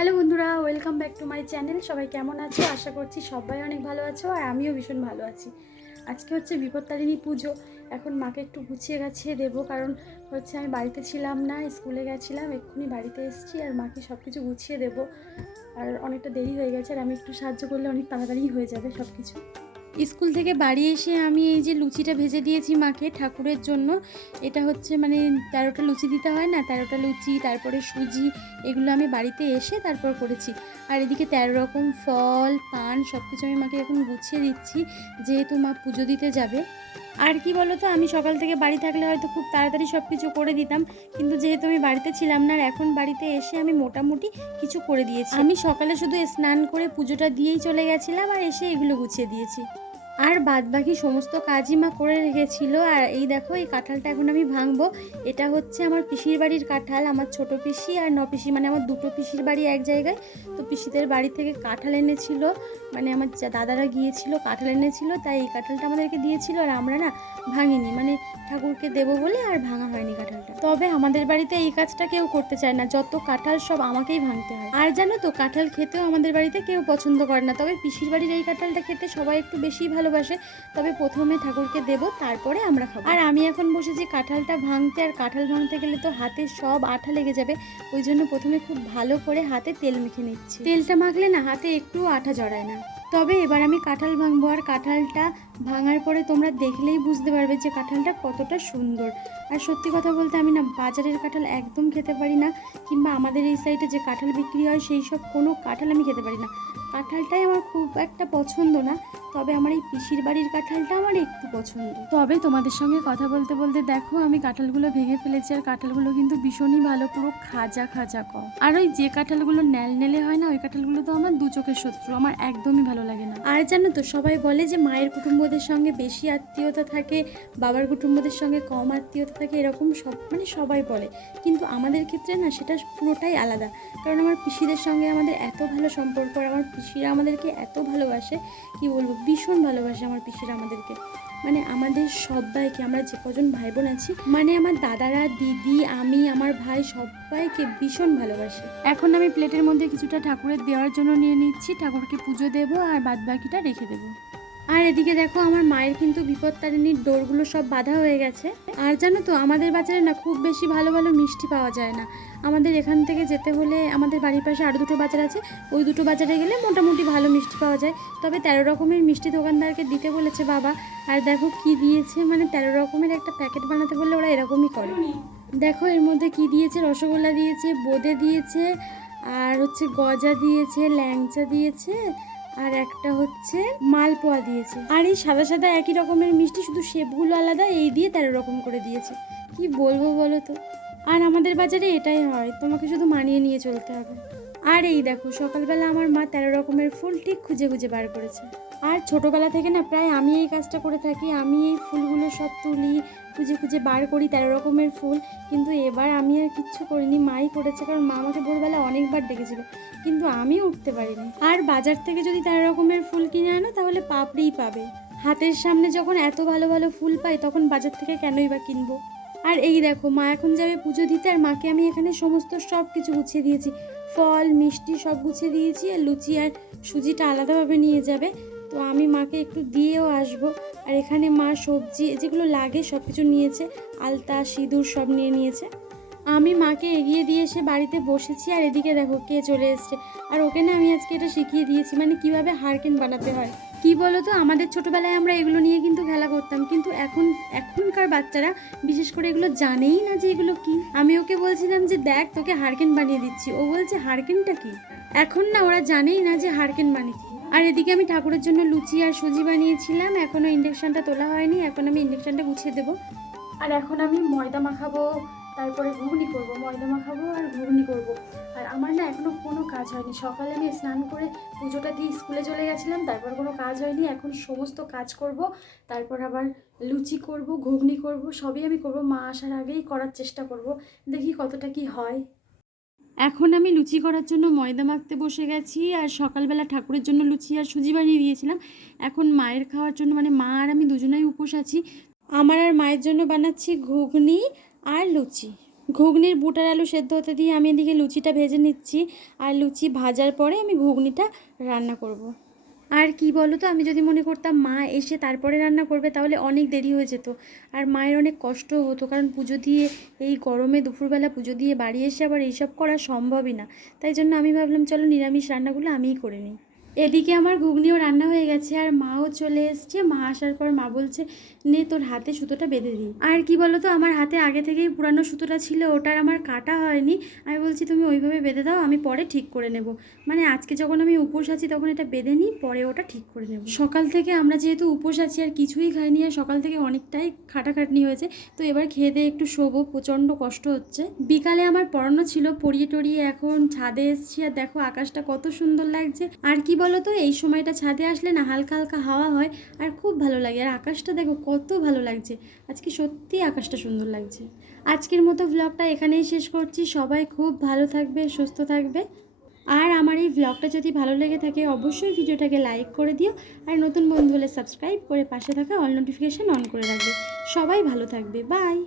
Hello বন্ধুরা, welcome back to my channel. সবাই কেমন আছো? আশা করছি সবাই অনেক ভালো আছো আর আমিও ভীষণ ভালো আছি। আজকে হচ্ছে বিপত্তারিণী পুজো। এখন মাকে একটু গুছিয়ে গাছিয়ে দেবো, কারণ হচ্ছে আমি বাড়িতে ছিলাম না, স্কুলে গেছিলাম, এক্ষুনি বাড়িতে এসেছি আর মাকে সব কিছু গুছিয়ে দেবো। আর অনেকটা দেরি হয়ে গেছে আর আমি একটু সাহায্য করলে অনেক তাড়াতাড়ি হয়ে যাবে সব কিছু। স্কুল থেকে বাড়ি এসে আমি এই যে লুচিটা ভেজে দিয়েছি মাকে ঠাকুরের জন্য। এটা হচ্ছে মানে 13টা লুচি দিতে হয় না, 13টা লুচি, তারপরে সুজি, এগুলো আমি বাড়িতে এসে তারপর করেছি। আর এদিকে 13 রকম ফল পান সব কিছু আমি মাকে এখন গুছিয়ে দিচ্ছি, যেহেতু মা পুজো দিতে যাবে। আর কি বলো তো, আমি সকাল থেকে বাড়ি থাকলে হয়তো খুব তাড়াতাড়ি সব কিছু করে দিতাম, কিন্তু যেহেতু আমি বাড়িতে ছিলাম না আর এখন বাড়িতে এসে আমি মোটামুটি কিছু করে দিয়েছি। আমি সকালে শুধু স্নান করে পুজোটা দিয়েই চলে গেছিলাম আর এসে এগুলো গুছিয়ে দিয়েছি। আর বাদবাকি সমস্ত কাজই মা করে রেখেছিল। আর এই দেখো, এই কাঁঠালটা এখন আমি ভাঙবো। এটা হচ্ছে আমার পিসির বাড়ির কাঁঠাল, আমার ছোট পিসি আর পিসি, মানে আমার দুটো পিসির বাড়ি এক জায়গায়। তো পিসিদের বাড়ি থেকে কাঁঠাল এনেছিল, মানে আমার দাদারা গিয়েছিল কাঁঠাল এনেছিল, তাই এই কাঁঠালটা আমাদেরকে দিয়েছিল আর আমরা না ভাঙিনি, মানে ঠাকুরকে দেবো বলে আর ভাঙা হয়নি কাঁঠালটা। তবে আমাদের বাড়িতে এই কাজটা কেউ করতে চায় না, যত কাঁঠাল সব আমাকেই ভাঙতে হয়। আর জানো তো, কাঁঠাল খেতেও আমাদের বাড়িতে কেউ পছন্দ করে না, তবে পিসির বাড়ির এই কাঁঠালটা খেতে সবাই একটু বেশি ভালোবাসে। তবে প্রথমে ঠাকুরকে দেব, তারপরে আমরা খাবো। আর আমি এখন বসেছি কাঁঠালটা ভাঙতে, আর কাঁঠাল ভাঙতে গেলে তো হাতে সব আঠা লেগে যাবে, ওই জন্য প্রথমে খুব ভালো করে হাতে তেল মেখে নিচ্ছি। তেলটা মাখলে না হাতে একটু আঠা জড়ায় না। তবে এবার আমি কাঁঠাল ভাঙবো, আর কাঁঠালটা ভাঙার পরে তোমরা দেখলেই বুঝতে পারবে যে কাঁঠালটা কতটা সুন্দর। আর সত্যি কথা বলতে আমি না বাজারের কাঁঠাল একদম খেতে পারি না, কিংবা আমাদের এই সাইডে যে কাঁঠাল বিক্রি হয় সেই সব কোনো কাঁঠাল আমি খেতে পারি না। কাঁঠালটাই আমার খুব একটা পছন্দ না, তবে আমার এই পিসির বাড়ির কাঁঠালটা আমার একটু পছন্দ। তবে তোমাদের সঙ্গে কথা বলতে বলতে দেখো আমি কাঁঠালগুলো ভেঙে ফেলেছি, আর কাঁঠালগুলো কিন্তু ভীষণই ভালো, পুরো খাজা খাজা কম। আর ওই যে কাঁঠালগুলো নেলে হয় না, ওই কাঁঠালগুলো তো আমার দু চোখের শত্রু, আমার একদমই ভালো লাগে না। আর জানো তো, সবাই বলে যে মায়ের কুটুম্বদের সঙ্গে বেশি আত্মীয়তা থাকে, বাবার কুটুম্বদের সঙ্গে কম আত্মীয়তা থাকে, এরকম সব মানে সবাই বলে, কিন্তু আমাদের ক্ষেত্রে না সেটা পুরোটাই আলাদা। কারণ আমার পিসিদের সঙ্গে আমাদের এত ভালো সম্পর্ক, আর আমার পিসিরা আমাদেরকে এত ভালোবাসে, কি বলবো, ভীষণ ভালোবাসে আমার পিসিরা আমাদেরকে। মানে আমাদের সবাইকে, আমরা যে কজন ভাই বোন আছি, মানে আমার দাদারা, দিদি, আমি, আমার ভাই, সবাইকে ভীষণ ভালোবাসি। এখন আমি প্লেটের মধ্যে কিছুটা ঠাকুরের দেওয়ার জন্য নিয়ে নিচ্ছি, ঠাকুরকে পুজো দেবো আর বাদ বাকিটা রেখে দেবো। আর এদিকে দেখো, আমার মায়ের কিন্তু বিপত্তারিণীর ডোরগুলো সব বাঁধা হয়ে গেছে। আর জানো তো, আমাদের বাজারে না খুব বেশি ভালো ভালো মিষ্টি পাওয়া যায় না। আমাদের এখান থেকে যেতে হলে, আমাদের বাড়ির পাশে আরও দুটো বাজার আছে, ওই দুটো বাজারে গেলে মোটামুটি ভালো মিষ্টি পাওয়া যায়। তবে 13 রকমের মিষ্টি দোকানদারকে দিতে বলেছে বাবা। আর দেখো কি দিয়েছে, মানে 13 রকমের একটা প্যাকেট বানাতে বললে ওরা এরকমই করে। দেখো এর মধ্যে কি দিয়েছে, রসগোল্লা দিয়েছে, বোঁদে দিয়েছে, আর হচ্ছে গজা দিয়েছে, ল্যাংচা দিয়েছে, আর একটা হচ্ছে মালপোয়া দিয়েছে। আর এই সাদা সাদা একই রকমের মিষ্টি, শুধু শেপগুলো আলাদা, এই দিয়ে 13 রকম করে দিয়েছে। কি বলবো বলো তো। আর আমাদের বাজারে এটাই হয়, তোমাকে শুধু মানিয়ে নিয়ে চলতে হবে। আর এই দেখো, সকালবেলা আমার মা 13 রকমের ফুল ঠিক খুঁজে খুঁজে বার করেছে। আর ছোটোবেলা থেকে না প্রায় আমি এই কাজটা করে থাকি, আমি এই ফুলগুলো সব তুলি, খুঁজে খুঁজে বার করি 13 রকমের ফুল। কিন্তু এবার আমি আর কিচ্ছু করিনি, মাই করেছে, কারণ মা আমাকে ভোরবেলা অনেকবার ডেকেছিল, কিন্তু আমি উঠতে পারিনি। আর বাজার থেকে যদি 13 রকমের ফুল কিনে আনো তাহলে পাপড়িই পাবে। হাতের সামনে যখন এত ভালো ভালো ফুল পাই, তখন বাজার থেকে কেনই বা কিনবো। আর এই দেখো, মা এখন যাবে পুজো দিতে, আর মাকে আমি এখানে সমস্ত সব কিছু গুছিয়ে দিয়েছি, ফল মিষ্টি সব গুছিয়ে দিয়েছি, আর লুচি আর সুজিটা আলাদাভাবে নিয়ে যাবে, তো আমি মাকে একটু দিয়েও আসবো। আর এখানে মা সবজি যেগুলো লাগে সব কিছু নিয়েছে, আলতা সিঁদুর সব নিয়ে নিয়েছে। আমি মাকে এগিয়ে দিয়ে এসে বাড়িতে বসেছি, আর এদিকে দেখো কে চলে এসছে। আর ওকে না আমি আজকে এটা শিখিয়ে দিয়েছি, মানে কিভাবে হারকেন বানাতে হয়। কি বলো তো, আমাদের ছোটোবেলায় আমরা এগুলো নিয়ে কিন্তু খেলা করতাম, কিন্তু এখনকার বাচ্চারা বিশেষ করে এগুলো জানেই না যে এগুলো কি। আমি ওকে বলছিলাম যে দেখ, তোকে হারকেন বানিয়ে দিচ্ছি, ও বলছে হারকেনটা কি। এখন না ওরা জানেই না যে হারকেন মানে কি। আর এদিকে আমি ঠাকুরের জন্য লুচি আর সুজি বানিয়েছিলাম, এখনও ইন্ডাকশানটা তোলা হয়নি, এখন আমি ইন্ডাকশানটা গুছিয়ে দেবো। আর এখন আমি ময়দা মাখাবো, তারপরে ঘুগনি করব, ময়দা মাখাবো আর ঘুগনি করব। আর আমার না এখনও কোনো কাজ হয়নি, সকালে আমি স্নান করে পুজোটা দিয়ে স্কুলে চলে গেছিলাম, তারপর কোনো কাজ হয়নি, এখন সমস্ত কাজ করব, তারপর আবার লুচি করব, ঘুগনি করব, সবই আমি করব, মা আসার আগেই করার চেষ্টা করব, দেখি কতটা কি হয়। এখন আমি লুচি করার জন্য ময়দা মাখতে বসে গেছি, আর সকালবেলা ঠাকুরের জন্য লুচি আর সুজি বানিয়ে দিয়েছিলাম। এখন মায়ের খাওয়ার জন্য, মানে মা আর আমি দুজনেই উপোস আছি, আমার আর মায়ের জন্য বানাচ্ছি ঘুগনি আর লুচি। ঘুগনির বুটার আলু সেদ্ধ হতে দিয়ে আমি এদিকে লুচিটা ভেজে নিচ্ছি, আর লুচি ভাজার পরে আমি ঘুগনিটা রান্না করব। আর কি বলো তো, আমি যদি মনে করতাম মা এসে তারপরে রান্না করবে তাহলে অনেক দেরি হয়ে যেত, আর মায়ের অনেক কষ্ট হতো, কারণ পুজো দিয়ে এই গরমে দুপুরবেলা পুজো দিয়ে বাড়ি এসে আবার এইসব করা সম্ভবই না। তাই জন্য আমি ভাবলাম চলো নিরামিষ রান্নাগুলো আমিই করে নিই। এদিকে আমার ঘুগনিও রান্না হয়ে গেছে, আর মাও চলে এসছে। মা আসার পর মা বলছে, নে তোর হাতে সুতোটা বেঁধে দিই। আর কি বলো তো, আমার হাতে আগে থেকেই পুরানো সুতোটা ছিল, ওটার আমার কাটা হয়নি। আমি বলছি তুমি ওইভাবে বেঁধে দাও, আমি পরে ঠিক করে নেব। মানে আজকে যখন আমি উপোস আছি তখন এটা বেঁধে নিই, পরে ওটা ঠিক করে নেব। সকাল থেকে আমরা যেহেতু উপোস আছি আর কিছুই খাইনি, আর সকাল থেকে অনেকটাই খাটাখাটনি হয়েছে, তো এবার খেয়ে দিয়ে একটু শোবো, প্রচণ্ড কষ্ট হচ্ছে। বিকালে আমার পড়ানো ছিল, পড়িয়ে টড়িয়ে এখন ছাদে এসছি, আর দেখো আকাশটা কত সুন্দর লাগছে। আর কি বলো তো, এই সময়টা ছাদে আসলে না হালকা হালকা হাওয়া হয়, আর খুব ভালো লাগে। আর আকাশটা দেখো কত ভালো লাগছে, আজকে সত্যি আকাশটা সুন্দর লাগছে। আজকের মতো ব্লগটা এখানেই শেষ করছি। সবাই খুব ভালো থাকবে, সুস্থ থাকবে। আর আমার এই ব্লগটা যদি ভালো লেগে থাকে অবশ্যই ভিডিওটাকে লাইক করে দিও, আর নতুন বন্ধু হলে সাবস্ক্রাইব করে পাশে থাকা অল নোটিফিকেশান অন করে রাখবে। সবাই ভালো থাকবে, বাই।